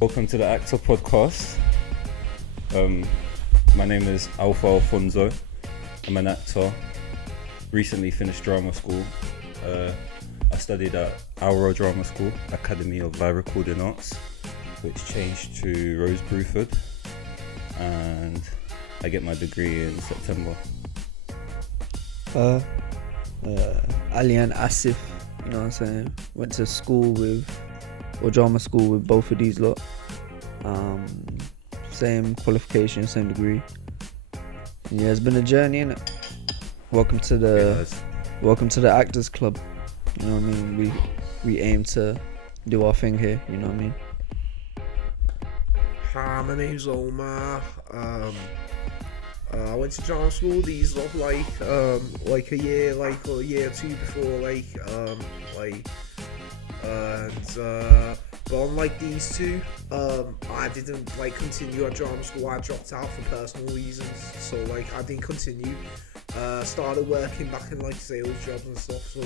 Welcome to the Actor Podcast. My name is Alpha Alfonso. I'm an actor. Recently finished drama school. I studied at ALRA Drama School, Academy of Live Recording Arts, which changed to Rose Bruford, and I get my degree in September. Ali and Asif, you know what I'm saying? Went to school drama school with both of these lot. Same qualification, same degree. Yeah, it's been a journey, innit? Welcome to the Actors Club. You know what I mean? We aim to do our thing here, you know what I mean? Hi, my name's Omar. I went to drama school. These look like a year or two before, but unlike these two, I didn't continue at drama school. I dropped out for personal reasons, so I didn't continue. Started working back in sales jobs and stuff. So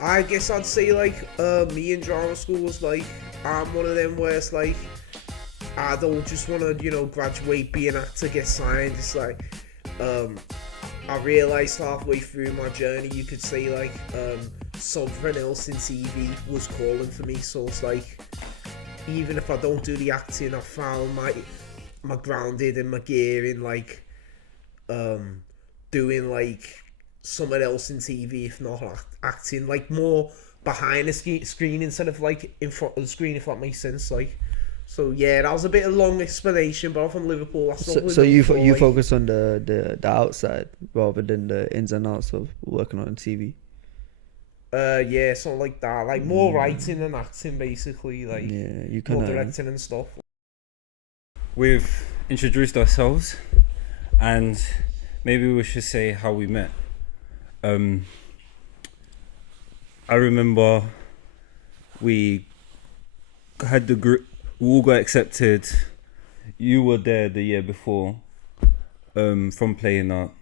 I guess I'd say me in drama school was I'm one of them where it's I don't just want to graduate, be an actor, get signed. It's I realized halfway through my journey, you could say something else in TV was calling for me. So it's even if I don't do the acting, I found my grounded and my gear in doing something else in TV, if not acting, more behind the screen instead of in front of the screen, if that makes sense. So yeah, that was a bit of a long explanation, but I'm from Liverpool. That's So you focus on the outside rather than the ins and outs of working on TV. Yeah, something like that. More writing than acting, basically. Yeah, you kind more of directing and stuff. We've introduced ourselves, and maybe we should say how we met. I remember we had the group. We all got accepted. You were there the year before, from Playing Art.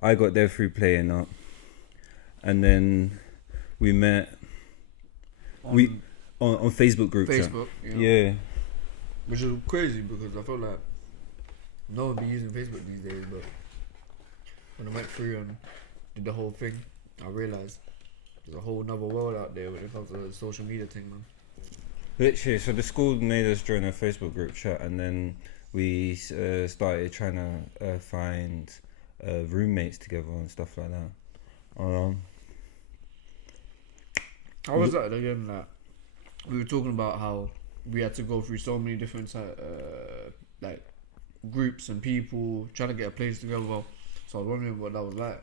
I got there through Playing Art, and then we met. On Facebook group chat. Facebook, Yeah. Which is crazy because I feel like no one be using Facebook these days. But when I went through and did the whole thing, I realized there's a whole nother world out there when it comes to the social media thing, man. Literally, so the school made us join a Facebook group chat, and then we started trying to find roommates together and stuff like that. How was that again? We were talking about how we had to go through so many different groups and people trying to get a place together. So I was wondering what that was like.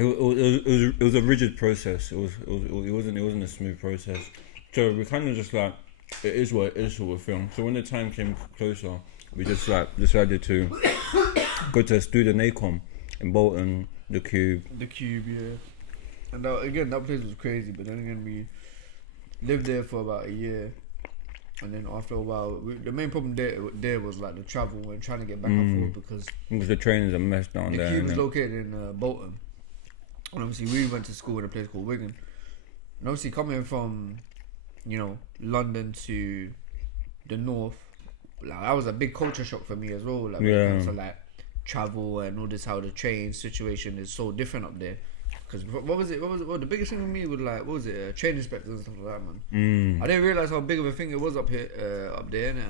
It was a rigid process. It wasn't a smooth process. So we kind of just it is what it is sort of thing. So when the time came closer, we just decided to go to student ACOM in Bolton, the Cube. The Cube, yeah. And that place was crazy. But then again, we lived there for about a year. And then after a while, the main problem there was the travel and trying to get back and forth because the train is a mess down there. The Cube is located in Bolton. And obviously we went to school in a place called Wigan. And obviously coming from, London to the north, that was a big culture shock for me as well. When it comes to travel and all this, how the train situation is so different up there. Because the biggest thing for me was train inspectors and stuff like that, man. I didn't realise how big of a thing it was up there, innit,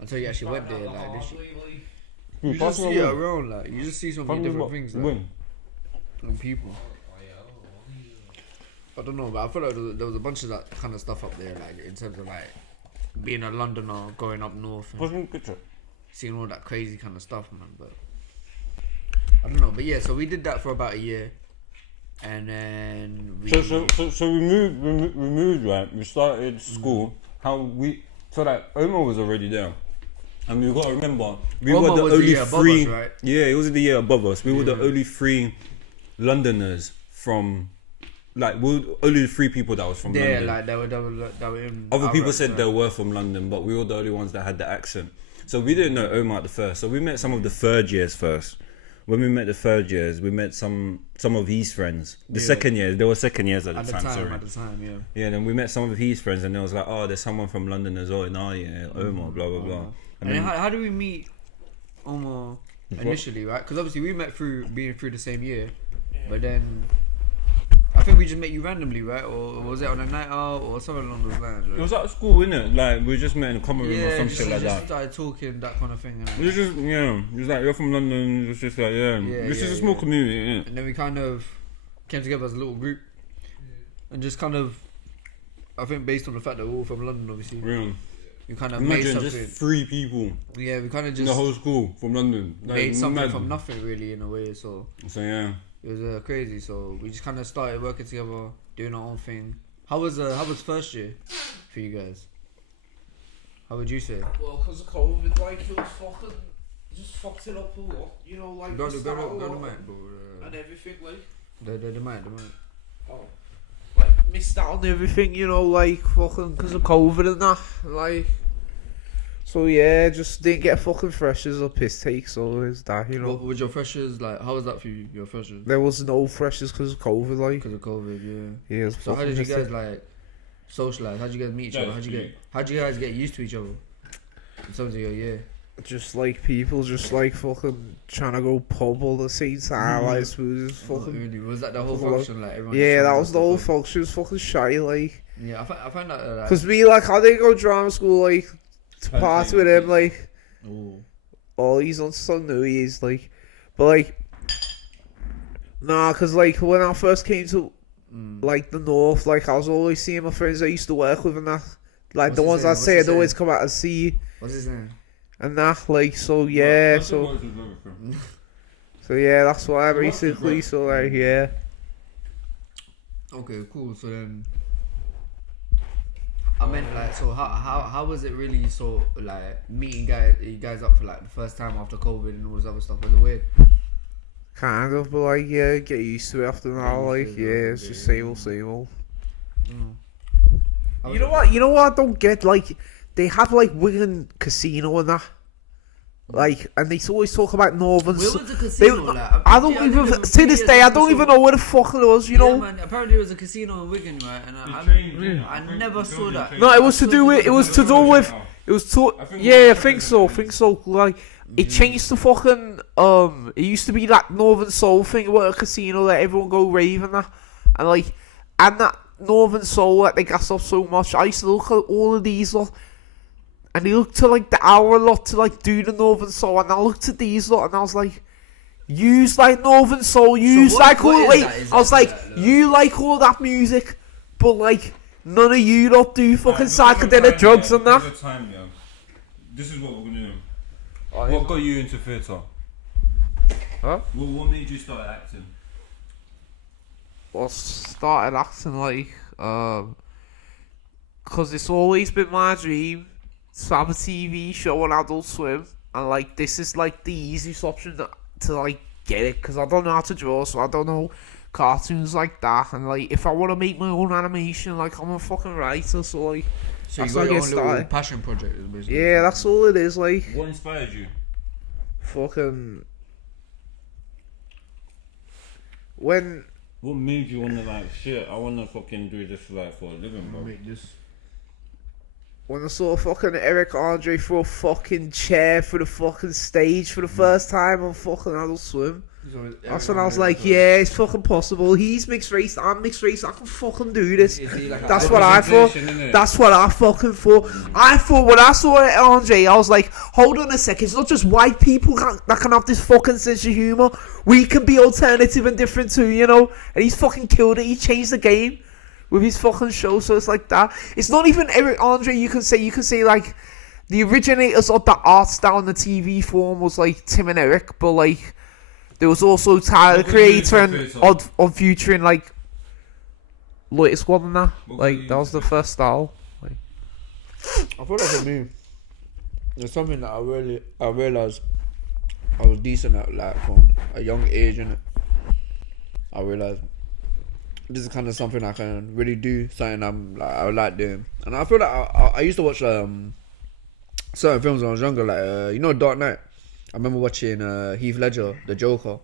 until you actually went there. You just see it around, you just see so many different things. And people. I don't know, but I feel like there was a bunch of that kind of stuff up there, in terms of being a Londoner, going up north, and seeing all that crazy kind of stuff, man. But I don't know, but yeah, so we did that for about a year, and then we. So we moved, right? We started school. Omar was already there. And we've got to remember, we were the only three. Us, right? Yeah, it was the year above us. We were the only three Londoners from, we were only the three people that was from London. Yeah, they were in. Other people said they were from London, but we were the only ones that had the accent. So we didn't know Omar at the first. So we met some of the third years first. when we met the third years, we met some of his friends. The second years, there were second years at the time. Sorry. At the time, yeah. Yeah, then we met some of his friends, and they was like, "Oh, there's someone from London as well in our year, Omar, blah blah blah." And then how do we meet Omar initially, right? Because obviously we met through being through the same year, but then I think we just met you randomly, right? Or was it on a night out or something along those lines? Right? It was at school, innit? Like we just met in a common room or some shit like just that. started talking that kind of thing. And It was just it was like, you're from London. It's just like this is a small community, innit? And then we kind of came together as a little group, and just kind of, I think based on the fact that we're all from London, obviously. Yeah. We kind of made Imagine something. just 3 people Yeah, we kind of in just the whole school from London. made something mad. from nothing, really, in a way. So yeah. it was crazy. So we just kind of started working together, doing our own thing. How was first year for you guys? How would you say? Well, because of COVID, like, it was fucking, just fucked it up a lot, you know, like, Go the to start a the lot mic, bro. and everything, like, The mic. oh, like, missed out on everything, you know, like, fucking, because of COVID and that, like, so yeah, just didn't get fucking freshers or piss takes, so there's that, you know. What was your freshers like? How was that for you? Your freshers? There was no freshers because of COVID, like. Because of COVID, yeah. Yeah, it was So how fucking did you guys hectic. like socialize? How did you guys meet each other? How did you guys get used to each other? In terms of your year. Just like people just like fucking trying to go pub all the same time, like, so we just Not fucking. really. Was that the whole fucking- function? Like everyone. Yeah, just that trying was to the go whole to function. She was fucking shy, like. pub? Yeah, I find that. Because me, like, I didn't go drama school, like, to party with him, like. Ooh. Oh, he's on some new, he is, like. But, like. Nah, because, like, when I first came to, like, the north, like, I was always seeing my friends I used to work with and that. Like, What's the his ones name? I What's say his I'd always name? come out and see What's his name? and that, like, so, yeah, so. So, yeah, that's why, basically, so, like, yeah. Okay, cool. So then, I meant like, so how was it really? So like meeting you guys up for like the first time after COVID and all this other stuff? Was it weird? Kind of, but, like, yeah, get used to it after now, used like, to it, yeah, yeah, it's just yeah. same old, same old. How You was know it? what? You know what I don't get? Like, they have like Wigan Casino and that. Like, and they always talk about Northern. Where So- was the casino? they- Like, I don't even to this day. I don't even know where the fuck it was. You Yeah, know? man. Apparently, it was a casino in Wigan, right? And I never saw that. No, it was to do with. It was to do with. It was to. Yeah, I think so. I think so. Like, it changed to fucking. It used to be that Northern Soul thing where a casino that everyone go rave and that, and like, and that Northern Soul that they gas off so much. I used to look at all of these lot. And they looked to like the ALRA lot to like do the Northern Soul, and I looked at these lot and I was like, use like Northern Soul, use what- like what all is like that? Is I was that- like, is that, you like all that music, but like none of you lot do fucking psychedelic drugs and that. This is what we're gonna do. What got you into theatre? Huh? What made you start acting? I started acting like, cause it's always been my dream to have a TV show on Adult Swim, and like this is like the easiest option to like get it, cause I don't know how to draw, so I don't know cartoons like that, and like if I want to make my own animation, like I'm a fucking writer, so like So that's you how got I your get own little started. passion project, is basically. Yeah, that's all it is. Like What inspired you? fucking when. What made you wanna like shit? I wanna fucking do this like for a living, bro. When I saw fucking Eric Andre throw a fucking chair for the fucking stage for the first time on fucking Adult Swim, that's when I was like, yeah, it's fucking possible. He's mixed race, I'm mixed race, I can fucking do this. That's what I thought. That's what I fucking thought. I thought when I saw Andre, I was like, hold on a second, it's not just white people that can have this fucking sense of humour. We can be alternative and different too, you know? And he's fucking killed it, he changed the game with his fucking show, so it's like that. It's not even Eric Andre, you can say like, the originators of the art style in the TV form was like Tim and Eric, but like, there was also Tyler, the creator, and Odd Future, and like, latest one and that. Like, that was the first style. Like, I feel like for me, there's something that I realized I was decent at, like from a young age, innit? I realized this is kind of something I can really do, something I like doing, and I feel like I used to watch certain films when I was younger, like you know Dark Knight. I remember watching Heath Ledger, the Joker,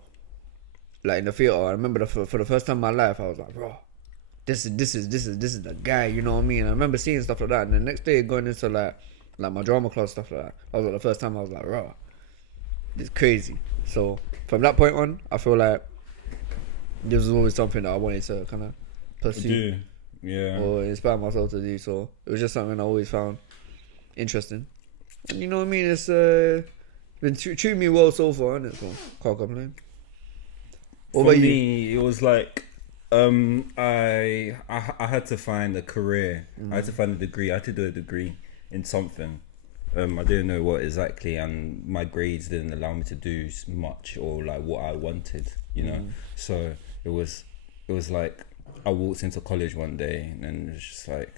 like in the theater. I remember for the first time in my life, I was like, bro, this is the guy. You know what I mean? I remember seeing stuff like that, and the next day going into like my drama class stuff like that. That was like the first time I was like, bro, it's crazy. So from that point on, I feel like this was always something that I wanted to kind of pursue, or inspire myself to do. So it was just something I always found interesting. And you know what I mean? It's been treating me well so far, innit? So can't complain. What For about me, it was like I had to find a career. I had to find a degree. I had to do a degree in something. I didn't know what exactly, and my grades didn't allow me to do much or like what I wanted, you know. So it was like I walked into college one day and it was just like,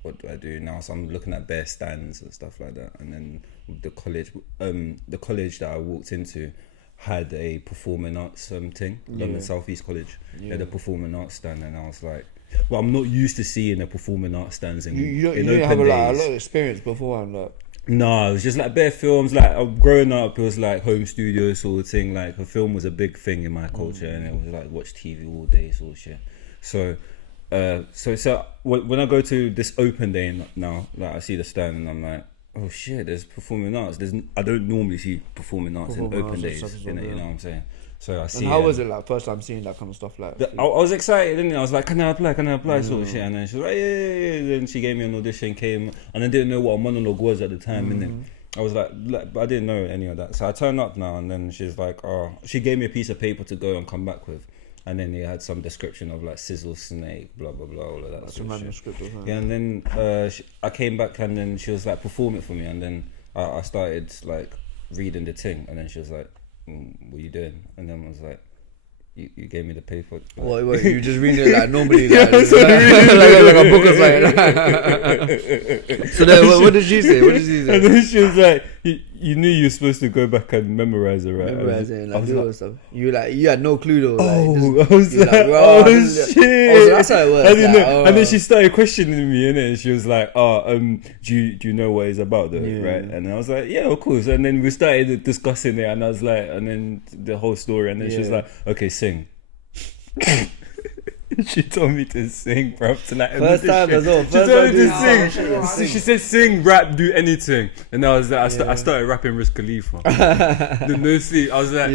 what do I do now? So I'm looking at bare stands and stuff like that. And then the college that I walked into had a performing arts thing, London South East College. They had a performing arts stand, and I was like, well, I'm not used to seeing the performing arts stands in you open didn't have a lot days. of experience beforehand, like. No, it was just like bare films. Like growing up, it was like home studio sort of thing. Like a film was a big thing in my culture, and it was like watch TV all day, sort of shit. So when I go to this open day now, like I see the stand and I'm like, oh shit, there's performing arts. I don't normally see performing arts in open days. You know what I'm saying? So I see. And how was it like first time seeing that kind of stuff? Like, I was excited, didn't I? I was like, can I apply sort of shit. And then she was like, yeah. Then she gave me an audition, came, and I didn't know what a monologue was at the time, innit? I was like, I didn't know any of that. So I turned up now, and then she's like, oh, she gave me a piece of paper to go and come back with. And then they had some description of like sizzle snake, blah blah blah, all of that. that's sort a of shit. manuscript of her. Yeah, and then I came back, and then she was like, perform it for me, and then I started like reading the thing, and then she was like, what are you doing? And then I was like, you gave me the paper. What, you just read it like normally, like, Yeah, like a book or something. So then, what did she say? What did she say? And then she was like, you knew you were supposed to go back and memorize it, right? Memorize it, I like was do all like, stuff. You had no clue though. Like, I was you're like, bro, oh this is- shit. Oh, so that's how it works. I didn't like, know. And then she started questioning me, innit? And she was like, do you know what it's about though, Yeah. right? And I was like, yeah, of course. And then we started discussing it, and I was like, and then the whole story, and then she was Yeah. like, okay, sing. She told me to sing, bro. Tonight. First time as well. She First told me time to doing- sing. Oh, shit. She said, sing, rap, do anything. And I was like, I started rapping Riz Khalifa. The No Sleep. I was like,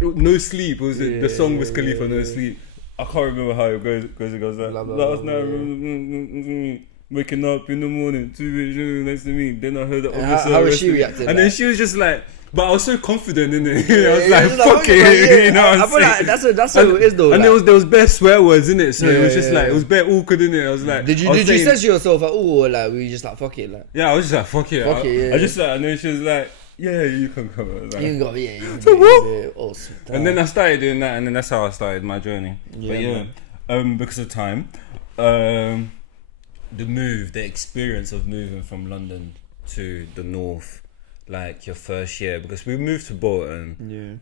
No Sleep. Was it the song Wiz Khalifa, No Sleep? I can't remember how it goes. It goes like, Blah, blah, last blah, night, waking up in the morning, 2 minutes next to me. Then I heard the officer. how was she arrested me. reacting, And then like? she was just like, but I was so confident in it. I was Yeah, like, just fuck okay, it. yeah. You know what I I'm feel like saying? that's how it is though. And like. there was bare swear words in it, so it was Yeah, just yeah. like, it was bare awkward in it. I was like, Did you I was saying- say to yourself like, oh, like we just like fuck it, like Yeah, I was just like, fuck it. Fuck it, yeah. I just like, and then she was like, yeah, you can come. I was like- you can go, yeah, you can So do what? it. Awesome. And then I started doing that, and then that's how I started my journey. Yeah, But because of time, the experience of moving from London to the north, like your first year, because we moved to Bolton.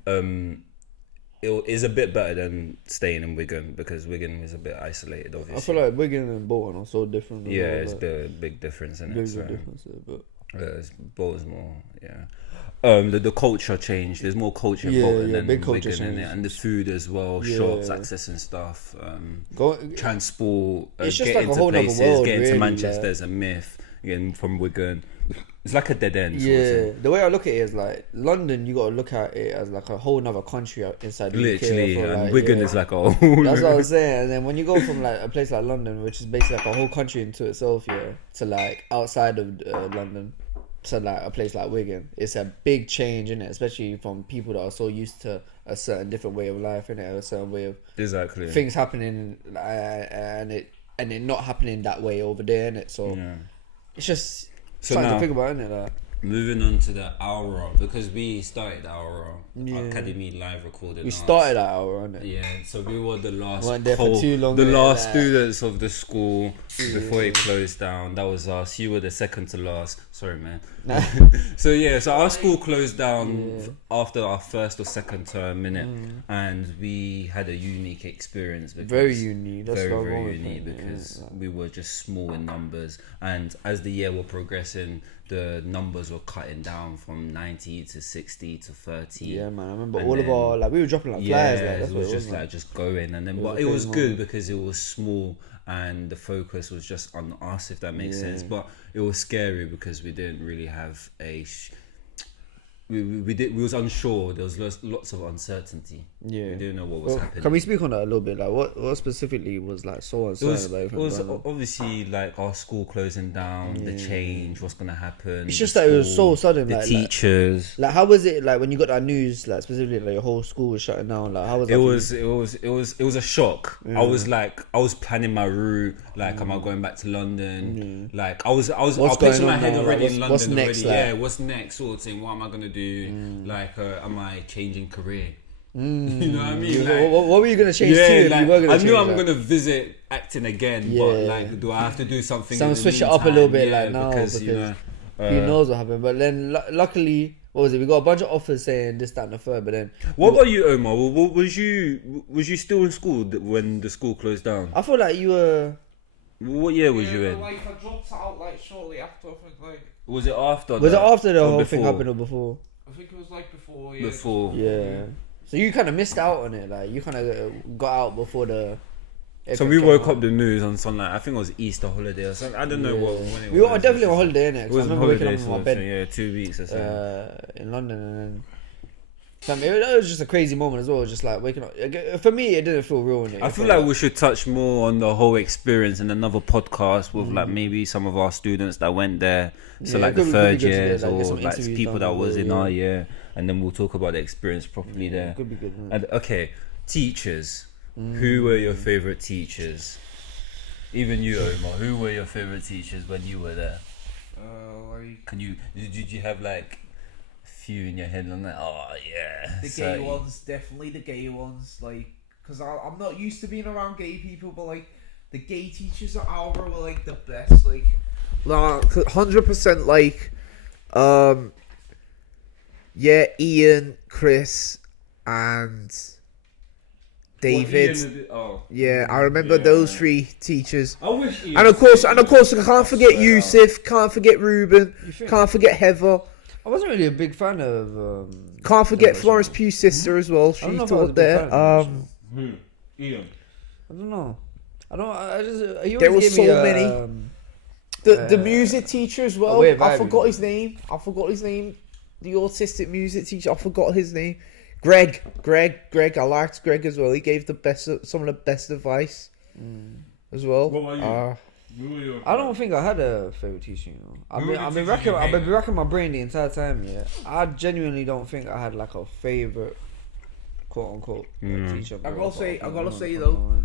It is a bit better than staying in Wigan, because Wigan is a bit isolated, obviously. I feel like Wigan and Bolton are so different. yeah, well, it's like, a big difference in it. big So. difference, but Bolton's more, the culture changed. There's more culture in Yeah, Bolton yeah, than big culture Wigan in it, change. and the food as well, Yeah. shops, accessing stuff, go, transport, It's just getting like a to whole nother places, world, getting to really, Manchester like- is a myth. Getting from Wigan, it's like a dead end. Sort of yeah, thing. the way I look at it is like London. You got to look at it as like a whole nother country inside the Literally, UK. I feel and like, Wigan yeah. is like a whole. That's what I was saying. And then when you go from like a place like London, which is basically like a whole country into itself, to like outside of London, to like a place like Wigan, it's a big change in it, especially from people that are so used to a certain different way of life, in it, a certain way of Exactly. things happening, and it not happening that way over there, innit? So Yeah. it's just So something now- to think about, innit? Like, Moving on to the ALRA, because we started ALRA Yeah. Academy Live Recording. we Arts. started at our, innit? Yeah, so we were the last Weren't there for too long, the innit? last Like- students of the school before it closed down. That was us. You were the second to last. Sorry, man. So our school closed down after our first or second term, innit? And we had a unique experience. Because Very unique. That's very, what I'm very going with unique, it, because yeah. we were just small in numbers, and as the year were progressing, the numbers were cutting down from 90 to 60 to 30. Yeah, man. I remember And all of then- our like we were dropping like Yeah, flyers. Like that's it what was it just was. like Man. just going, and then It was but a it was crazy good moment. because it was small and the focus was just on us, if that makes Yeah. sense. But it was scary because we didn't really have we was unsure. There was lots of uncertainty. Yeah. We didn't know what was happening. Can we speak on that a little bit? Like, what specifically was like so uncertain about It everything was going on? obviously like our school closing down, the change, what's gonna happen. It's the just that it was school, so sudden. The like, teachers. like, how was it like when you got that news? Like specifically, like your whole school was shutting down. Like, how was that? It was a shock. I was planning my route. Like, am I going back to London? Like, I was What's placing going my on head now? already Like, in what's London next, already. like? Yeah, what's next? Sort of thing. What am I gonna do? Like, am I changing career? You know what I mean? Like, What were you gonna change to? If like, you were gonna I knew change, I'm like? gonna visit acting again, Yeah. but like, do I have to do something? in the Switch it up a little meantime? bit, Yeah, like now, because you because know. who knows what happened? But then, luckily, what was it? We got a bunch of offers saying this, that, and the third. But then, What about you, Omar? Was you still in school when the school closed down? I feel like you were. What year was you in? Like I dropped out like shortly after. I think like Was it after? Was it that? after the Or whole thing before? happened or before? I think it was like before. Before. Yeah. So you kind of missed out on it. Like you kind of got out before the. So everything we came woke out. up the news on some like I think it was Easter holiday or something. I don't know what. When it We was. were definitely on holiday, innit? It 'Cause I was remember waking holiday, up in my so bed yeah, 2 weeks or so. in London, and then. Fam, it was just a crazy moment as well. Just like waking up. For me, it didn't feel real. Innit? I feel like we should touch more on the whole experience in another podcast with like maybe some of our students that went there. So Yeah, like it the could be third good to years get, like, get or some like interviews people done that was as in well, our year, and then we'll talk about the experience properly there. Could be good. Man. And okay, teachers. Who were your favorite teachers? Even you, Omar. Who were your favorite teachers when you were there? like Did you have like a few in your head on that? Oh yeah, the gay ones, definitely the gay ones. Like, cause I'm not used to being around gay people, but like the gay teachers at ALRA were like the best. Like, 100%. Like, yeah, Ian, Chris, and David. Yeah, I remember those three teachers. I wish. And of course, I can't forget Yusuf, can't forget Ruben, can't forget Heather, I wasn't really a big fan of. can't forget Those Florence Pugh's sister as well. She I don't know if I was a taught big there. fan of them, Ian. I don't know. I just. He There always were gave me so many. The music teacher as well. weird I vibe, forgot his name. The autistic music teacher. I forgot his name. Greg. I liked Greg as well. He gave some of the best advice as well. What about you? I don't think I had a favorite teacher. You know, I've been racking my brain the entire time. Yeah, I genuinely don't think I had like a favorite, quote unquote, teacher. I bro. gotta say though,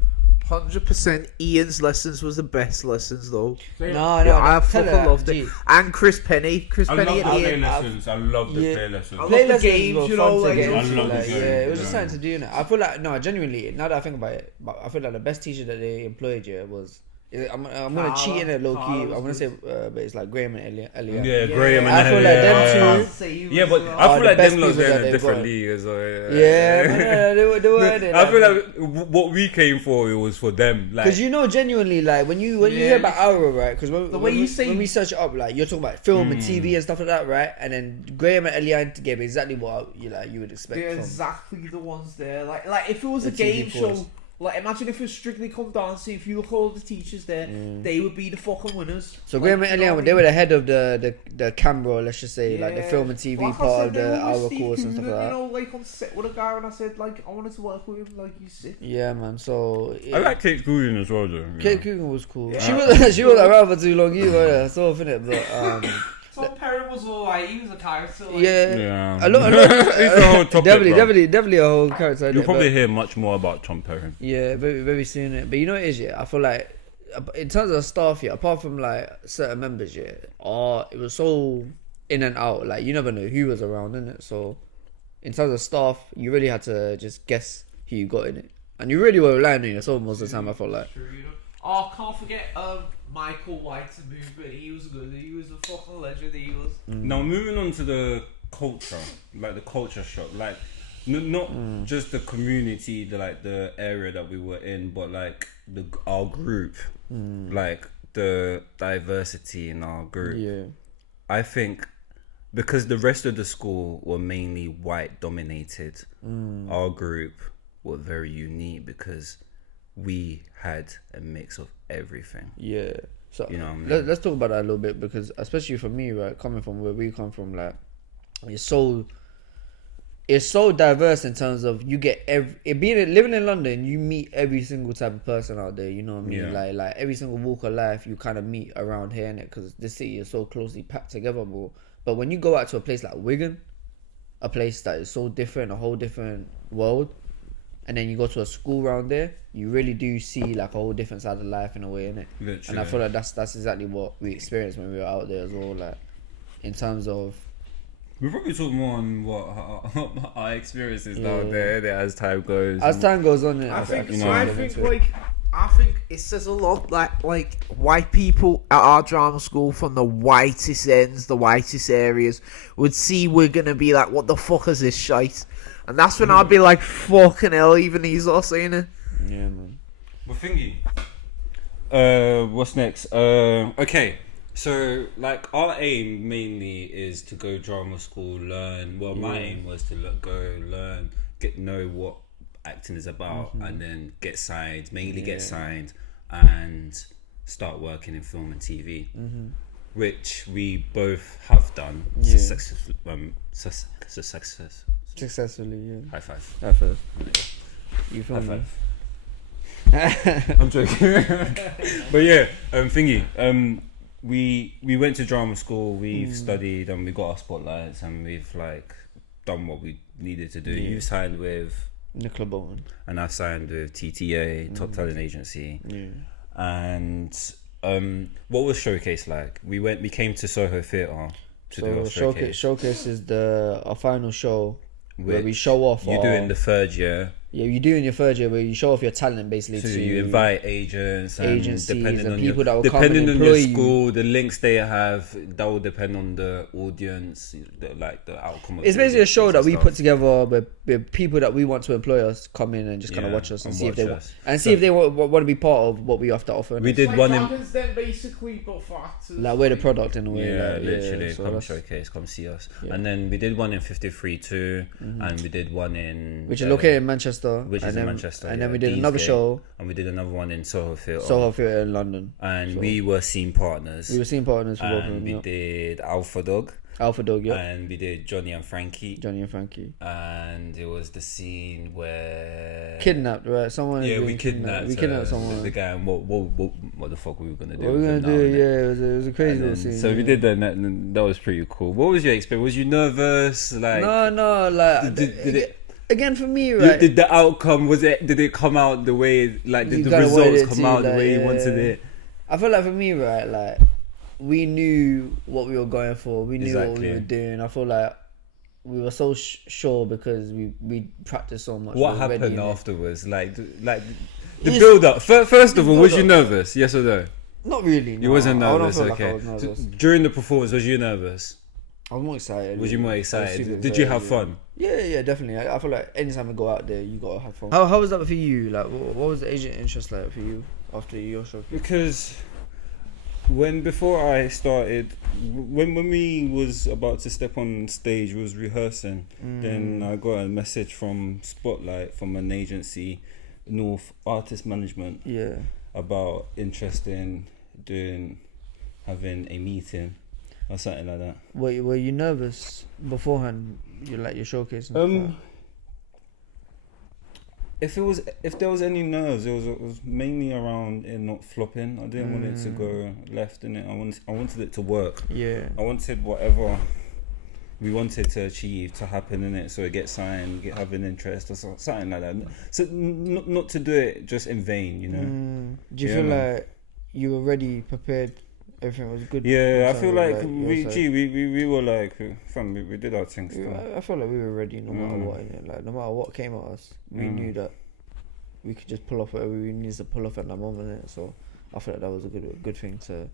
100% Ian's lessons was the best lessons though. No, Yeah, I fucking loved G. it. And Chris Penny I love and the play Ian. lessons. I love the Yeah. play lessons. I love Play the lessons games, were you fun know, to like, get I into, love the like, games, yeah, it was yeah. just something to do. Innit? I feel like genuinely. Now that I think about it, but I feel like the best teacher that they employed was. I'm gonna cheat in it low key. I'm gonna say, but it's like Graham and Elliot. Yeah, Graham and I feel like them two. Yeah, but I feel the like best them lot people are that in a they've different got. league as well. Yeah, man, they were in it. I feel like what we came for, it was for them. Like, Because you know, genuinely, like when you hear about Aura, right? Because when we search it up, like you're talking about film and TV and stuff like that, right? And then Graham and Elian gave exactly what you would expect. They're From. exactly the ones there. Like if it was a The TV game force. show, like imagine if it was Strictly Come Dancing. If you look at all the teachers there, they would be the fucking winners. So Like, Graham and you know Elian, what I they mean? were the head of the camera, let's just say, like the film and TV Like I part said, of they the were with Aura Steve course and stuff Coogan, like that. You know, like on set with a guy, and I said like I wanted to work with him. Like he's sick. Yeah, man. So I like Kate Coogan as well, though. Kate Coogan was cool. Yeah. She was around for too long either. So finna, but Tom Perrin was alright. He was a character. Like, yeah. Yeah. A lot. It's a whole topic, Definitely a whole character. You'll innit, probably but- hear much more about Tom Perrin. Yeah, very soon. But you know what it is, yeah? I feel like, in terms of staff, yeah, apart from like certain members, yeah, it was so in and out. Like, you never know who was around, innit? So, in terms of staff, you really had to just guess who you got in it. And you really were relying on yourself most of the time, I felt like. True, you know. Oh, can't forget Michael White's movement. He was good. He was a fucking legend. He was. Now, moving on to the culture, like the culture shock, like not just the community, the area that we were in, but like our group, like the diversity in our group. Yeah. I think because the rest of the school were mainly white dominated, our group were very unique because we had a mix of everything. Yeah. So You know what I mean? let's talk about that a little bit, because especially for me, right, coming from where we come from, like it's so diverse in terms of you get living in London, you meet every single type of person out there. You know what I mean? Yeah. Like every single walk of life you kind of meet around here, innit? Because the city is so closely packed together, bro. But when you go out to a place like Wigan, a place that is so different, a whole different world, and then you go to a school around there, you really do see like a whole different side of life in a way, innit? Literally. And I feel like that's exactly what we experienced when we were out there as well, like in terms of We'll probably talk more on what our experiences Yeah. down there as time goes. as time goes on. I think you know, I think it says a lot. Like white people at our drama school from the whitest ends, the whitest areas, would see we're gonna be like, "What the fuck is this shite?" And that's when I'd be like, "Fucking hell!" Even he's all saying it. Yeah, man. But thingy. What's next? Okay. So, like, our aim mainly is to go drama school, learn. Well, my aim was to go learn, know what acting is about, and then get signed, get signed, and start working in film and TV, which we both have done successfully. Successfully, yeah. High five. At first. You feel High me? five. I'm joking. But yeah, thingy. We went to drama school. We've studied and we got our spotlights and we've like done what we needed to do. Yeah. You signed with Nicola Bolton. and I signed with TTA, Top Talent Agency. Yeah. And what was Showcase like? We came to Soho Theatre to do our Showcase. Showcase is our final show where we Which show off. You do in the third year. Yeah, you do in your third year where you show off your talent basically. So to you invite agents and agencies depending and on people your, that will come depending and on your employ you. school, the links they have, that will depend on the audience, the outcome of It's the basically a show audience that we and put stuff. together where people that we want to employ us come in and just kind of Yeah, watch us and and see if they watch want us. and see if they want to be part of what we have to offer. We innit? did one in Dragons then basically, but for actors. Like we're the product in a way. yeah, like, literally. so Come that's- Showcase, come see us. Yeah. And then we did one in 53 too, and we did one in which is located in Manchester. which and is then, in Manchester. And then yeah, we did another Deansgate. show, and we did another one in Soho Theatre. Soho Theatre in London. and so- we were scene partners. We were scene partners for both of and them. we Yeah. did Alpha Dog. Alpha Dog, yeah. And we did Johnny and Frankie. Johnny and Frankie. And it was the scene where Kidnapped, right? Someone. yeah, is we being kidnapped. We kidnapped someone. The guy. And what the fuck we were gonna do? What were we with gonna him do? now, innit? Yeah, it was a crazy And little then- scene. so we yeah. did that, and that was pretty cool. What was your experience? Was you nervous? Like, No, like did it? again for me, right? Did the outcome did it come out the way like did You the kinda wanted results it come to, out the like, way you yeah. wanted it? I feel like for me, right, like we knew what we were going for. We knew what we Exactly. were doing. I feel like we were so sure because we practiced so much. What we were ready, happened innit? afterwards? Like the It's- build up. First of all, was you build-up. nervous? Yes or no? Not really. You no. wasn't I don't nervous. feel like I Okay. was nervous. During the performance, was you nervous? I was more excited. Was you more I was super excited? Did you have excited, fun? Yeah, definitely. I feel like anytime I go out there, you gotta have fun. How was that for you? Like, what was the agent interest like for you after your show? Because before I started, when we was about to step on stage, we was rehearsing. Then I got a message from Spotlight from an agency, North Artist Management, Yeah. about interest in having a meeting or something like that. Were you nervous beforehand? You like your showcase? And stuff? If there was any nerves, it was mainly around it not flopping. I didn't want it to go left in it. I wanted it to work. Yeah. I wanted whatever we wanted to achieve to happen in it, so it gets signed, have an interest or something like that. So not to do it just in vain, you know. Do you Yeah, feel man. like you were ready, prepared? Everything was good. Yeah, in I feel terms like of, your side? we were like, fam, we did our thing still. I feel like we were ready no matter what. Innit? Like no matter what came at us, we knew that we could just pull off whatever we needed to pull off at that moment. Innit? So I feel like that was a good thing to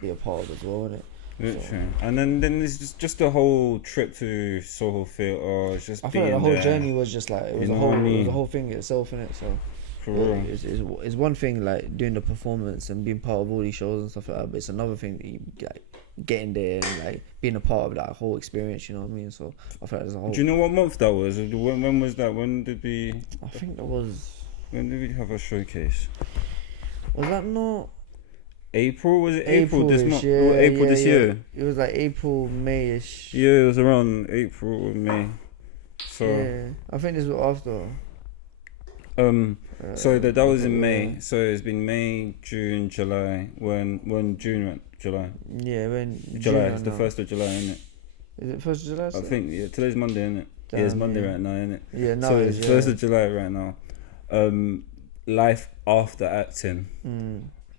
be a part of as well, innit? Literally. And then there's just the whole trip to Soho Theatre. It's just I feel like the being whole there. journey was just like it was You a know whole what I it was mean? a whole thing itself, innit? So For real. It's one thing like doing the performance and being part of all these shows and stuff like that, but it's another thing that you like getting there and like being a part of that whole experience. You know what I mean? So I feel like there's a whole. Do you know what month that was? When was that? When did we? I think that was. When did we have a showcase? Was that not April? Was it April this month? Yeah, April this year? It was like April, May-ish. Yeah, it was around April or May. So yeah, I think this was after. so that was in May. So it's been May, June, July. When June went July. Yeah, when July. June It's the 1st of July, isn't it? Is it 1st of July? I think today's Monday, isn't it? Yeah, it's Monday right now, isn't it? Yeah, no. So it's 1st of July right now. Life after acting.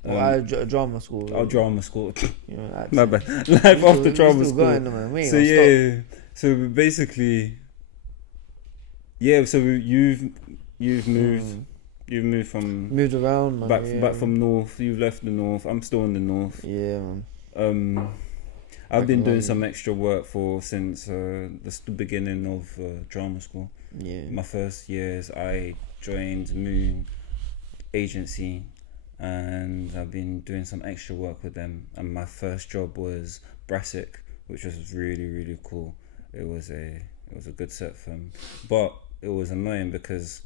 Drama school. Oh, drama school. You know, My bad. Life after drama school. Going, man. We ain't So gonna yeah, stop. so basically, yeah. So you've moved. You've moved from Moved around, man. back from north. You've left the north. I'm still in the north. Yeah, man. I've been doing some extra work since the beginning of drama school. Yeah. My first years, I joined Moon Agency, and I've been doing some extra work with them. And my first job was Brassic, which was really, really cool. It was a good set film, but it was annoying because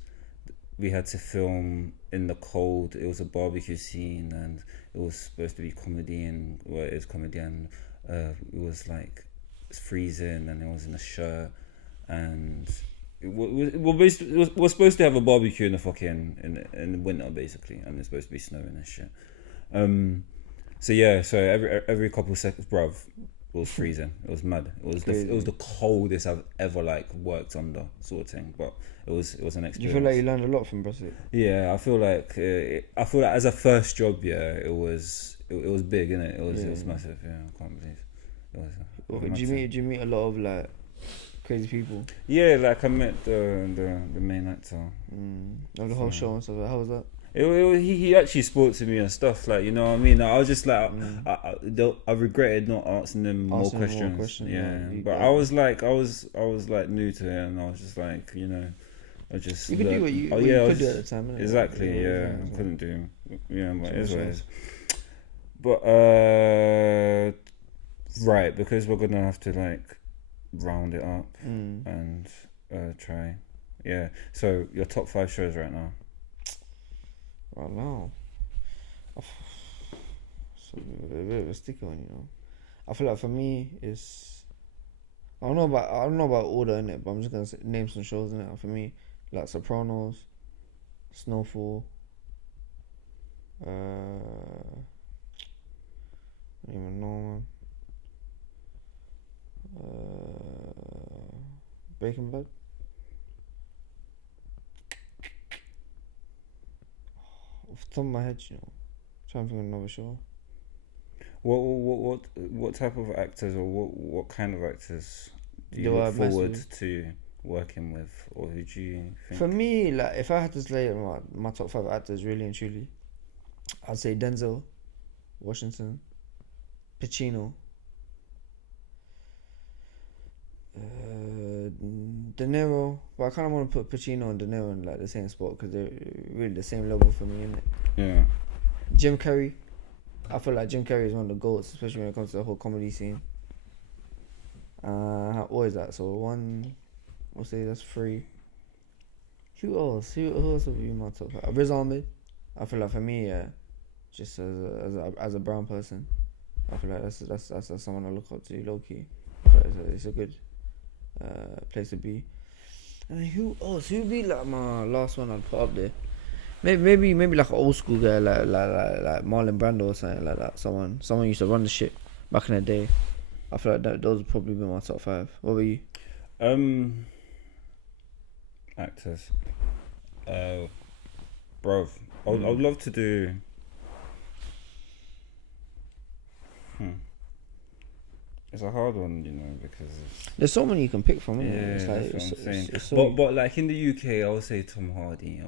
we had to film in the cold. It was a barbecue scene, and it was supposed to be comedy, and well, it is comedy, and it was like freezing, and it was in a shirt, and we're supposed to have a barbecue in the fucking in the winter basically, and it's supposed to be snowing and shit. So yeah, so every couple of seconds, bruv, it was freezing. It was mad. It was the coldest I've ever like worked under, sort of thing. But it was an experience. Do you feel like you learned a lot from Brassic? Yeah, I feel like as a first job, yeah, it was big, innit? It was massive. Yeah, I can't believe it was. Do you meet a lot of like crazy people? Yeah, like I met the main actor. Of the whole show and stuff. How was that? He actually spoke to me and stuff, like, you know what I mean. I was just like, I regretted not asking them more questions. Yeah, but I was like new to it, and I was just like, you know, I just you could do what you could do at the time. Innit? Exactly. Yeah, I couldn't do. Yeah, but it is what it is. But right, because we're gonna have to like round it up and try. Yeah. So your top 5 shows right now. I don't know. It's a bit of a sticky one, you know. I feel like for me, it's I don't know about order in it, but I'm just gonna name some shows in it. For me, like Sopranos, Snowfall, I don't even know, man. Breaking Bad. Off the top of my head, you know, trying to think of another show. What type of actors, or what kind of actors do you look forward to working with, or who do you think? For me, like if I had to say my top 5 actors, really and truly, I'd say Denzel Washington, Pacino, De Niro, but I kind of want to put Pacino and De Niro in like the same spot because they're really the same level for me, innit? Yeah. Jim Carrey, I feel like Jim Carrey is one of the GOATs, especially when it comes to the whole comedy scene. What is that? So one, we'll say that's 3. Who else? Who else would be my top 5? Riz Ahmed. I feel like for me, yeah, just as a brown person, I feel like that's someone I look up to, low key. I feel like it's a good place to be. And who else? Who'd be like my last one I'd put up there? Maybe like an old school guy like Marlon Brando or something like that. Someone used to run the shit back in the day. I feel like those would probably be my top 5. What about you? Actors. Bro, I would love to do. It's a hard one, you know, because there's so many you can pick from. Yeah, it's like, that's what I'm saying. so but like in the UK, I would say Tom Hardy.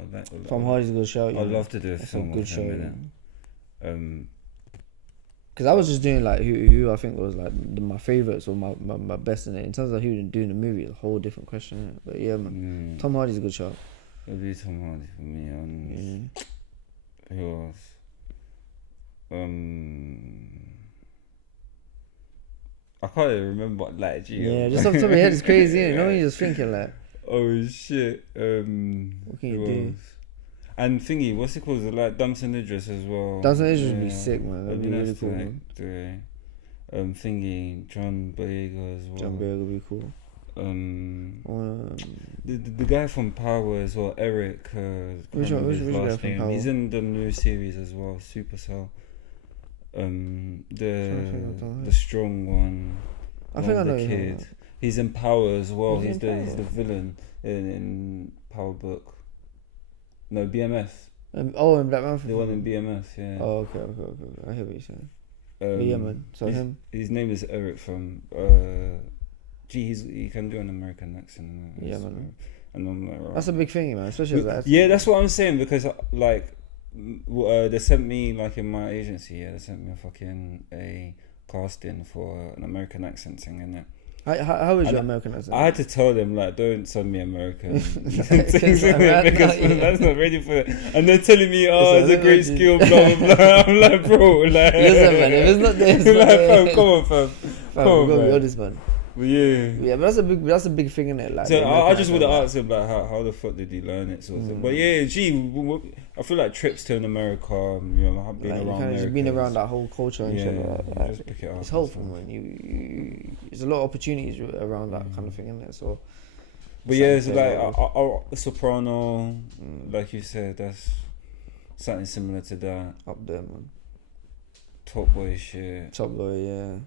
Tom Hardy's a good show. I'd love to do a film good with show. him. Because I was just doing like who I think was like my favourites or my best in it. In terms of who doing the movie, it's a whole different question. But yeah, man, Tom Hardy's a good show. It'll be Tom Hardy for me. And who else? I can't even remember. Like, gee, Yeah, just off the top of your head, it's crazy, innit? You know when you're just thinking like, oh shit. what can you Who do? else? And thingy, what's it called? Like Damson Idris as well. Damson Idris would be sick, man. That'd It'd be be really nice to, cool, like, man. do it. Thingy, John Boyega as well. John Boyega would be cool. The guy from Power as well, Eric. Which guy from Power? He's in the new series as well, Supercell. The strong one. I think I know the him. kid. He's in Power as well. He's in He's the Power? villain in Power Book. No, BMF. In Black Manta. The one in BMF, yeah. Oh, okay. I hear what you're saying. But yeah, man. So him. His name is Eric from. He can do an American accent. Yeah, man. And I'm like, right. That's a big thing, man. Especially as that. Yeah, that's what I'm saying because like, they sent me like in my agency. Yeah, they sent me a casting for an American accent thing, innit? How is your American accent? I had to tell them like, don't send me American things Because in it because that's not ready for it. And they're telling me, oh, it's a great skill, blah blah blah. I'm like, bro, like, listen, man. If it's not this, like, man, fam, come on, fam. Fam, we gotta be honest, man. But yeah. Yeah, but that's a big thing in it. Like, So the I American just would have accent, asked him like, how the fuck did he learn it, sort of thing. But yeah, I feel like trips to America, I've been like, you around kind of just been around that whole culture and shit. Like, just pick it up. it's helpful, man. You there's a lot of opportunities around that kind of thing, isn't it? So, But yeah, it's like Soprano, like you said, that's something similar to that. up there, man. Top Boy shit. Top Boy,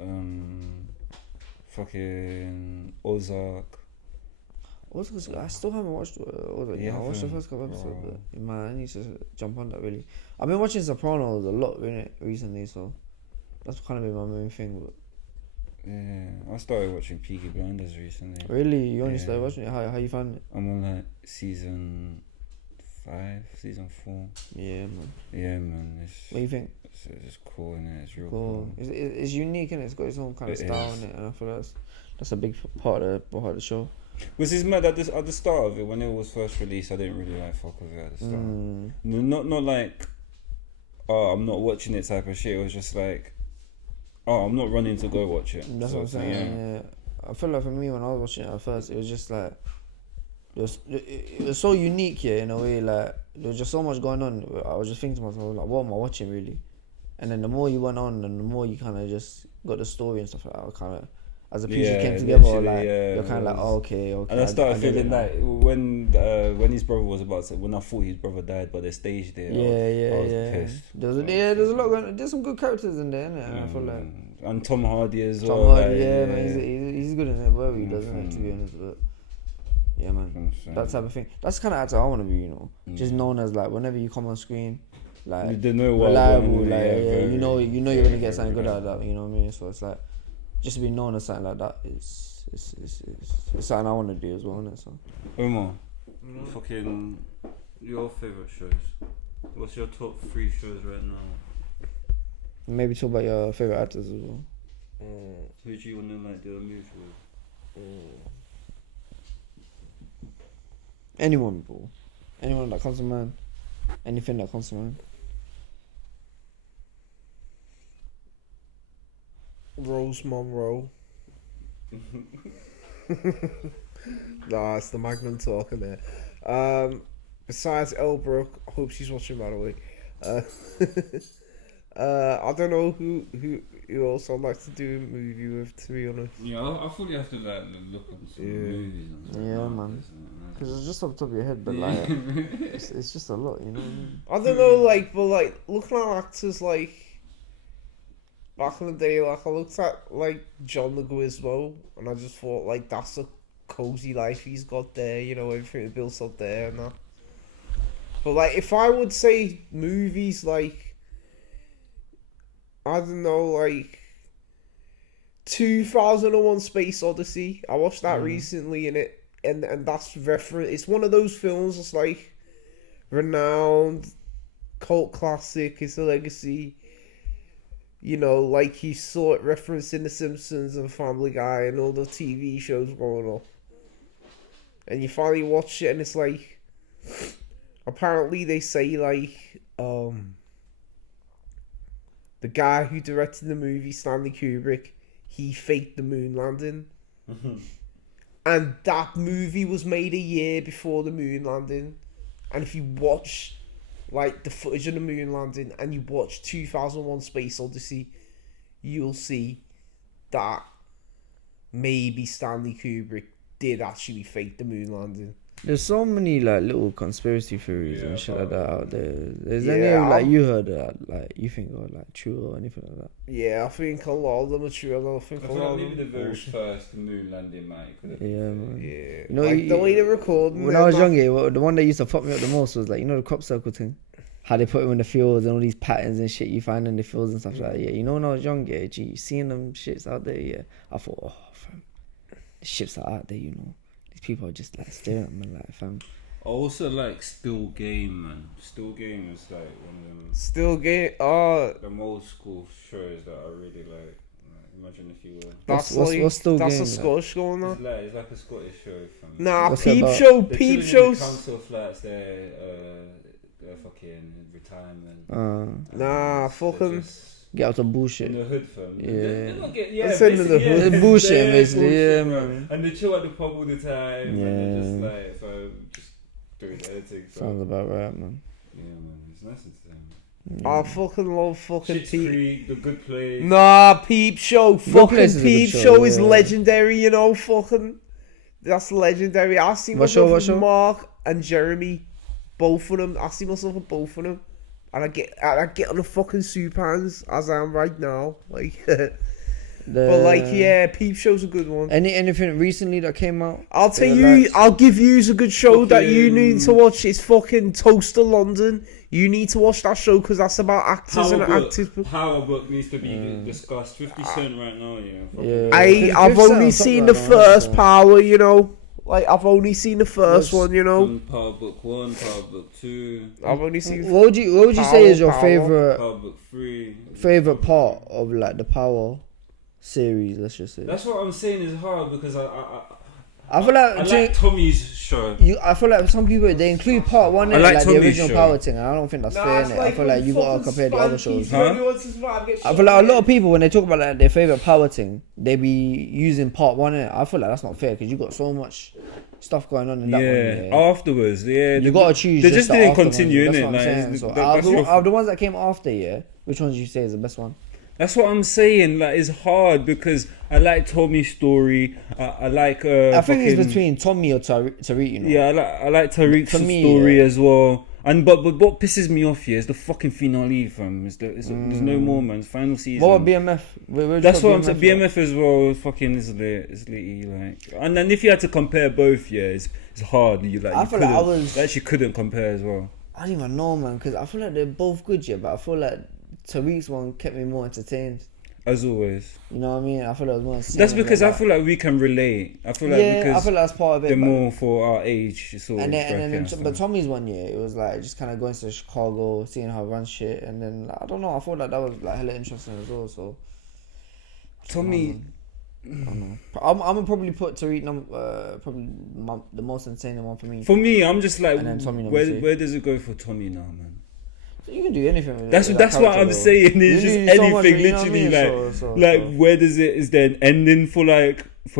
yeah. Fucking Ozark. I still haven't watched Ozark. Yeah, I watched the first couple bro. episodes, but man, I need to jump on that really. I've been watching Sopranos a lot recently, so that's kind of been my main thing. But Yeah, I started watching Peaky Blinders recently. really, you only Yeah. started watching it? How you find it? I'm on like season 5, season 4. Yeah, man. Yeah, man, What do you think? it's cool, innit? It's real Cool. cool. It's unique, and it's got its own kind of It style is. in it, and I feel that's a big part of the show. Was this mad at the start of it when it was first released? I didn't really like fuck with it at the start. Not like, oh, I'm not watching it type of shit. It was just like, oh, I'm not running to go watch it. That's So what I'm it's like, saying. Yeah. I feel like for me when I was watching it at first, it was just like it was so unique, yeah, in a way. Like there was just so much going on. I was just thinking to myself, like, what am I watching really? And then the more you went on, and the more you kind of just got the story and stuff like that, I kind of, as a piece came together, literally, like yeah, you're kind of like, oh, okay. And I started get it feeling now. like when his brother was about to, when I thought his brother died, but they staged it. I was pissed. There's a lot going on. There's some good characters in there, innit? And I feel like and Tom Hardy as Tom well. Hardy, like, yeah, man, he's good in it, whatever he does, innit, to be honest. But yeah, man, that type of thing. That's the kind of actor I want to be, you know. Just known as like whenever you come on screen, like You don't know what reliable, I'm gonna like do, yeah, you know you're gonna get something good very out of that. You know what I mean? So it's like just to be known as something like that is something I want to do as well, innit? So Omar, fucking your favourite shows. What's your top 3 shows right now? maybe talk about your favorite actors as well. Who do you want to like do a movie with? Anyone, bro. Anyone that comes to mind. Anything that comes to mind. Rose Monroe. Nah, it's the Magnum talking there. Besides Elle Brooke, I hope she's watching, by the way. I don't know who else I'd like to do a movie with, to be honest. Yeah, I fully have to like look at some movies. Yeah, man. Because it's just off the top of your head, but like, it's just a lot, you know what I mean? I don't know, like, but like, looking at actors like back in the day, like I looked at like John Leguizamo, and I just thought like that's a cozy life he's got there, you know, everything built up there and that. But like, if I would say movies like, I don't know, like 2001 Space Odyssey, I watched that recently, and that's reference. It's one of those films that's like renowned cult classic. It's a legacy. You know, like you saw it referenced in The Simpsons and Family Guy and all the TV shows growing up. And you finally watch it and it's like, apparently they say like the guy who directed the movie, Stanley Kubrick, he faked the moon landing. And that movie was made a year before the moon landing. And if you watch like the footage of the moon landing and you watch 2001 Space Odyssey, you'll see that maybe Stanley Kubrick did actually fake the moon landing. There's so many like little conspiracy theories Yeah, and shit like that out there. Is Yeah, any of like you heard that like you think are like true or anything like that? Yeah, I think a lot of them are true. I don't think I a feel lot like of maybe them the are very bullshit. first moon landing might could have Yeah, been man. Yeah, You know, like the way they record. When I was younger, the one that used to fuck me up the most was like, you know, the crop circle thing. How they put it in the fields and all these patterns and shit you find in the fields and stuff like that. Yeah, you know, when I was young, yeah, gee, seeing them shits out there, yeah, I thought, oh, fam, the ships are out there, you know. These people are just like staring at me like, fam. I also like Still Game, man. Still Game is like one of them. Still get Them old school shows that I really like. Imagine if you were. that's What's like Still that's Game, a like? Scottish going on. It's like a Scottish show from. Nah, What's it peep about? show, They're peep chilling in the shows. council flats, they're fucking retirement. Nah, They're fucking. just Get out of in bullshit. the hood, fam. Yeah. They're not yeah, That's in the basically, hood. They're bullshit, they're basically, bullshit, yeah, bro. man. And they chill at the pub all the time. And they're just Yeah. like, just doing their thing. So. Sounds about right, man. Yeah, man. It's nice and them. I fucking love fucking Shit's peep. Creek, The Good Place. Nah, peep show. Fucking Place is a good peep show, show is yeah. legendary. You know, fucking. That's legendary. I see What show, myself what with show? Mark and Jeremy, both of them. I see myself with both of them. And I get on the fucking supans as I am right now. Like, but like, yeah, Peep Show's a good one. Anything recently that came out? I'll tell Yeah, you, like- I'll give you a good show that you Fucking- need to watch. It's fucking Toaster London. You need to watch that show because that's about actors and actors. Power Book needs to be discussed. 50 Cent right now, yeah. Yeah. I've 50 only Cent, seen something the like that, first yeah. Power, you know. Like, I've only seen the first What's- one, you know. From Power Book 1, Power Book 2, I've only seen. What would you say is your Power. favorite Book 3. part of like the Power series? Let's just say. That's what I'm saying is hard because I feel like, I like Tommy's show. I feel like some people they include part one in I like like the Tommy's original show. Power thing, and I don't think that's fair. it's Innit? I feel like you gotta compare the other shows. Huh? I feel like a lot of people when they talk about like their favorite Power thing, they be using part one in it. I feel like that's not fair because you got so much stuff going on in that one. Yeah. Afterwards, yeah. You gotta choose. They just just the didn't after continue, ones. innit? That's what I'm Like, saying. So that- out that's of your- the- out of the ones that came after, yeah, which ones do you say is the best one? That's what I'm saying. Like, it's hard because I like Tommy's story. I like. I think it's fucking- between Tommy or Tariq. You know. Yeah, I like Tariq's For me, story yeah. as well. And but what pisses me off here is the fucking finale, fam. There's no more, man. It's final season. What about BMF? Where That's what what I'm saying. BMF as well. Fucking is lit. It's litty, like. And then if you had to compare both, yeah, it's hard. You like. I you feel like I couldn't- was- you actually couldn't compare as well. I don't even know, man, because I feel like they're both good, yeah, but I feel like Tariq's one kept me more entertained. As always. You know what I mean? I feel like it was more. That's because I like feel like we can relate. I feel like yeah, I because feel like that's part of it. they're but- more for our age. Sort And of then, bracket and but stuff. Tommy's one year, it was like just kind of going to Chicago, seeing how he runs shit, and then like, I don't know. I thought like that was like hella interesting as well. So Tommy. I don't know. I'm gonna probably put Tariq probably the most insane one for me. For me, I'm just like, And then Tommy number two. where does it go for Tommy now, man? So you can do anything with That's it. that's what I'm saying. It's just anything, literally. Where does it? Is there an ending for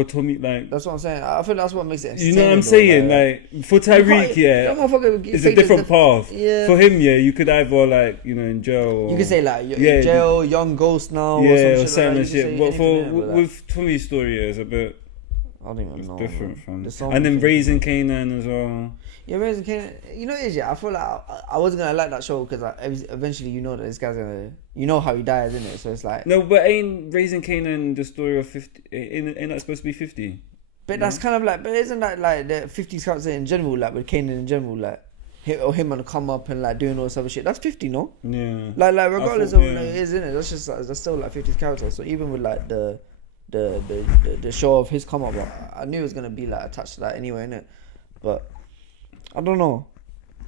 Tommy? Like, That's what I'm saying. I feel that's what makes it. you know what I'm entertaining, saying? though, Like for Tyreek, yeah, that motherfucker it's a take this different path. Yeah. For him, yeah, you could either like in jail. Or, You could say like you're Yeah, in jail, young ghost now, yeah, or or some shit like certain that. You shit. can But say for anything, innit, but, like, with Tommy's story, yeah, it's a bit I don't even know. different man. from. There's so And then many things. Raising Canaan as well. Yeah, Raising Canaan. You know what it is, yeah. I feel like I wasn't gonna like that show because eventually you know that this guy's gonna, you know how he dies, isn't it? So it's like, No, but ain't Raising Canaan the story of 50? Ain't that supposed to be 50? but that's kind of like, but isn't that like the 50s character in general, like with Canaan in general, like him on the come up and like doing all this other shit? That's 50, no? Yeah. Like regardless thought, of yeah. what it is, isn't it? That's just like, that's still like 50s character. So even with like the show of his come up, I knew it was gonna be like attached to that anyway, innit? But I don't know.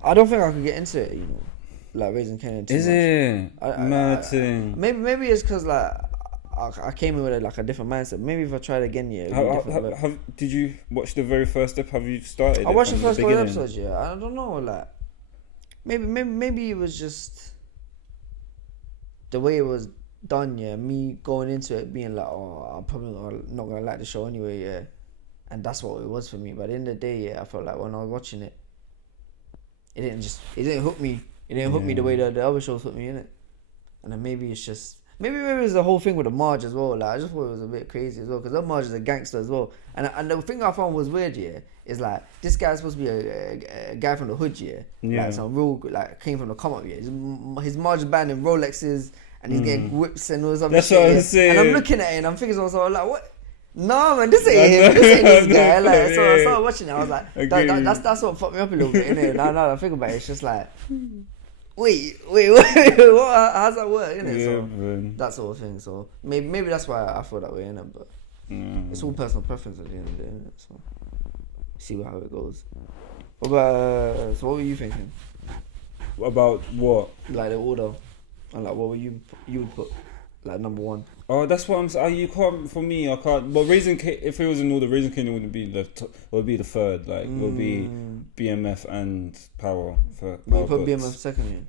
I don't think I could get into it, you know, like Raising Canaan. Is it? Mad thing. Maybe it's because like I came in with like a different mindset. Maybe if I tried again, yeah. It'd be different, but- Did you watch the very first step? Have you started? I it watched the from first couple beginning? episodes, yeah. I don't know, like maybe it was just the way it was done. Yeah, me going into it being like, oh, I'm probably not gonna like the show anyway. Yeah, and that's what it was for me. But at the end of the day, yeah, I felt like when I was watching it, it didn't hook me. It didn't hook me the way the other shows hooked me in it. And then maybe it's just maybe it's the whole thing with the Marge as well. Like I just thought it was a bit crazy as well because that Marge is a gangster as well. And the thing I found was weird, yeah, is like this guy's supposed to be a guy from the hood, yeah, like some real like came from the come up, yeah. His Marge band in Rolexes and he's getting whips and all this other That's shit. what I'm Yeah. saying. And I'm looking at it and I'm thinking to myself like, what? No man, this ain't him. This ain't this guy. Like so I started watching it. I was like, that's what fucked me up a little bit. Innit? Now I think about it, it's just like. Wait, what? How's that work? Innit? Yeah, So man. that sort of thing. So maybe that's why I feel that way, innit? But it's all personal preference at the end of the day, innit? So see how it goes. What about so what were you thinking? About what? Like the order, and like what you would put like number one? Oh, that's what I'm saying. You can't. For me, I can't. But Raising King, if it was in order, Raising King wouldn't be would be the third. Like it would be BMF and Power. For But you Power put Books. BMF second,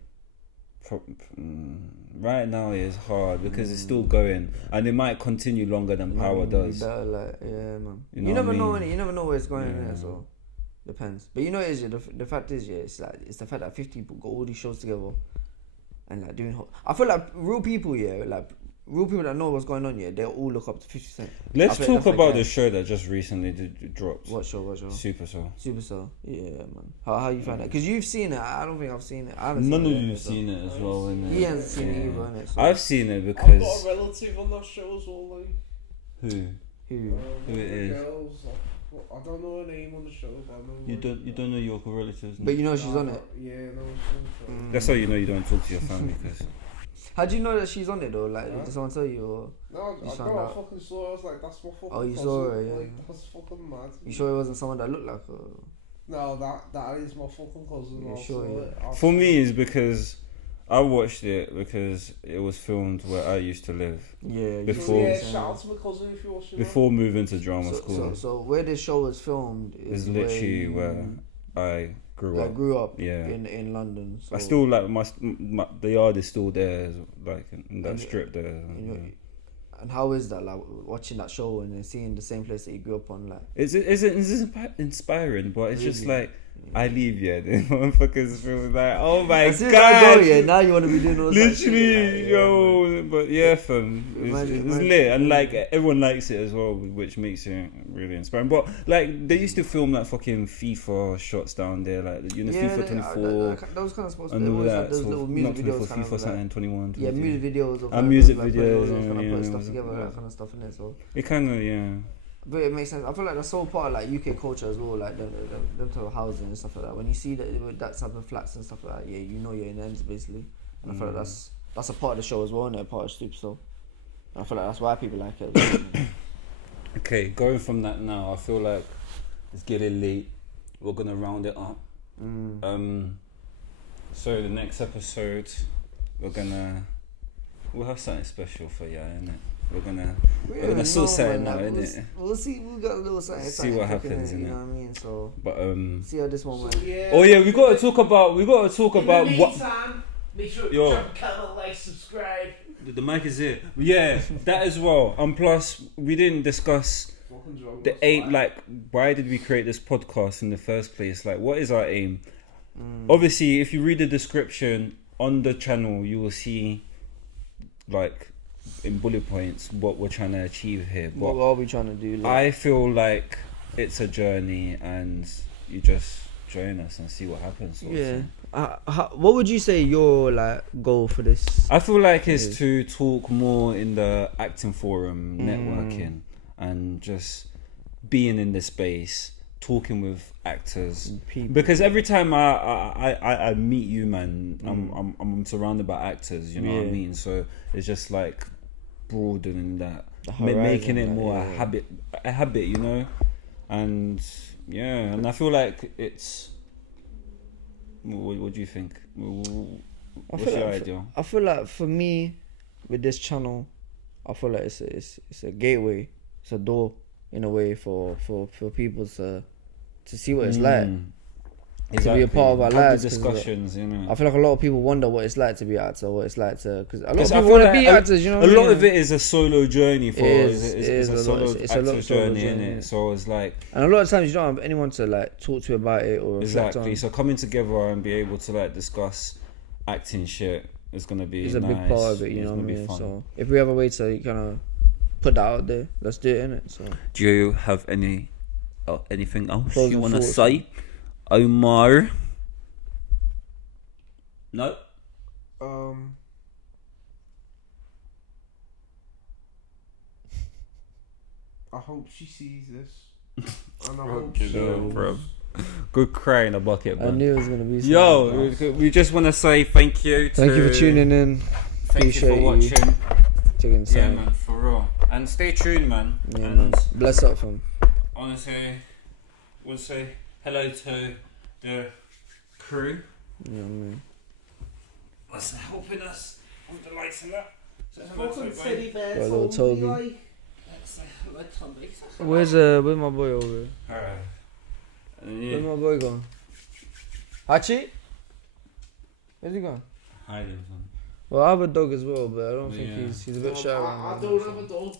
yeah. Right now it's hard because it's still going and it might continue longer than Power does. Better, like, yeah, man. You You, know never what I know mean? when you never know where it's going. Yeah. Yeah, so depends. But you know, it is yeah, the fact is, yeah, it's like it's the fact that 50 people got all these shows together and like doing. I feel like real people, yeah, like real people that know what's going on, yeah, they all look up to 50 Cent. Let's I feel talk that's about like, the show that just recently dropped. What show? Supercell. Supercell. Yeah, man. How you find that? Because you've seen it. I don't think I've seen it. I haven't None of seen it. you've seen it as well, innit? He hasn't seen it either, innit? So. I've seen it I've because got a relative on that show as well, like. who? Who? Who it is? Girls, I don't know her name on the show, but I know. You don't know your relatives. But you know she's on it. Yeah, no, she's on it. That's how you know you don't talk to your family because. How do you know that she's on it though? Like, did someone tell you? Or No, You I found got out? a fucking saw her, I was like, that's my fucking Oh, you cousin. saw her, yeah. Like, that's fucking mad. you sure it wasn't someone that looked like her? No, that is my fucking cousin. Yeah, I sure, saw yeah. it. I For saw me, it. it's because I watched it because it was filmed where I used to live Yeah. Before- Yeah, shout out to my cousin if you're watching. before moving to drama So, school. so where this show was filmed It's is literally where where you, I grew like, up. grew up Yeah. in London. So I still like the yard is still there, like in that And- strip there. you know, yeah. And how is that, like, watching that show and then seeing the same place that you grew up on, like? It's inspiring, but it's just Really? like I leave, yeah. The motherfuckers feel like, oh my As soon as I god, go, yeah, now you want to be doing all that shit, literally, like, yo. But yeah, fam, it's Imagine- lit, and like everyone likes it as well, which makes it really inspiring. But like they used to film like fucking FIFA shots down there, like you know, FIFA 24 those kind of sports. and They all always that. have those So little not music 24, videos, kind FIFA of something, like, 21, yeah, 22. music videos of And like, music like, videos, those kind yeah, of put yeah, stuff together, yeah. that kind of stuff in it. So, It kind of but it makes sense. I feel like that's all part of like UK culture as well, like them type of housing and stuff like that. When you see that type of flats and stuff like that, yeah, you know you're in ends basically. And I feel like that's a part of the show as well, and a part of Stoop. So I feel like that's why people like it. Okay, going from that now, I feel like it's getting late. We're gonna round it up. So the next episode, we'll have something special for you, innit? We're gonna sort something out, innit? We'll see. We got a little something. See what cooking, happens, You innit? know what I mean? So But see how this one went. Yeah. oh yeah, we gotta talk about In the what. meantime, make sure Yo. you drop a comment, like, subscribe. The mic is here. Yeah, that as well. And plus, we didn't discuss Fucking drunk, the that's aim. why. Like, why did we create this podcast in the first place? Like, what is our aim? Obviously, if you read the description on the channel, you will see, like, in bullet points, what we're trying to achieve here. But What are we trying to do? Like, I feel like it's a journey, and you just join us and see what happens. sort of yeah. thing. What would you say your like goal for this? I feel like it's Is. to talk more in the acting forum, networking, and just being in the space, talking with actors. People. Because every time I meet you, man, I'm surrounded by actors. You know what I Yeah. mean? So it's just like broadening that, The making horizon, it like, more yeah. a habit, you know. And yeah, and I feel like it's. What do you think? What's feel your like idea? I feel like for me, with this channel, I feel like it's a gateway, it's a door in a way for people to see what it's like. to be a part of our Have lives. the 'cause discussions, you know. I feel like a lot of people wonder what it's like to be an actor, what it's like to, because a lot of 'Cause I people feel want to like be actors, you know. A What I lot mean? of it is a solo journey for It it's is a a solo lot. It's a lot actor's solo journey, journey, innit? yeah. So it's like And a lot of times you don't have anyone to like talk to about it or reflect exactly. on. So coming together and be able to like discuss acting shit is gonna be It's a nice. big part of it, you It's know what I gonna be mean? fun. So if we have a way to kind of put that out there, let's do it, innit? So Do you have anything else Closing you want to thoughts, say, Omar? No. I hope she sees this. And I Bro, hope she knows. bro. Good cry in a bucket, I man. knew it was gonna be. Yo, we just want to say thank you. Thank you for tuning in. Thank you for Appreciate you. watching. Taking Yeah, time. man, for real. And stay tuned, man. Yeah, and man. Bless up, fam. honestly, we'll say hello to the crew. Yeah, man. That's helping us with the lights and that. So Fucking teddy bear Got a little told me, Toby. like, let's say hello, Tommy. Where's my boy over here? Alright. And Where's yeah. my boy gone? Hachi? Where's he gone? Hi, there, son. Well, I have a dog as well, but I don't think Yeah. he's a bit shy around. I me, don't so. have a dog.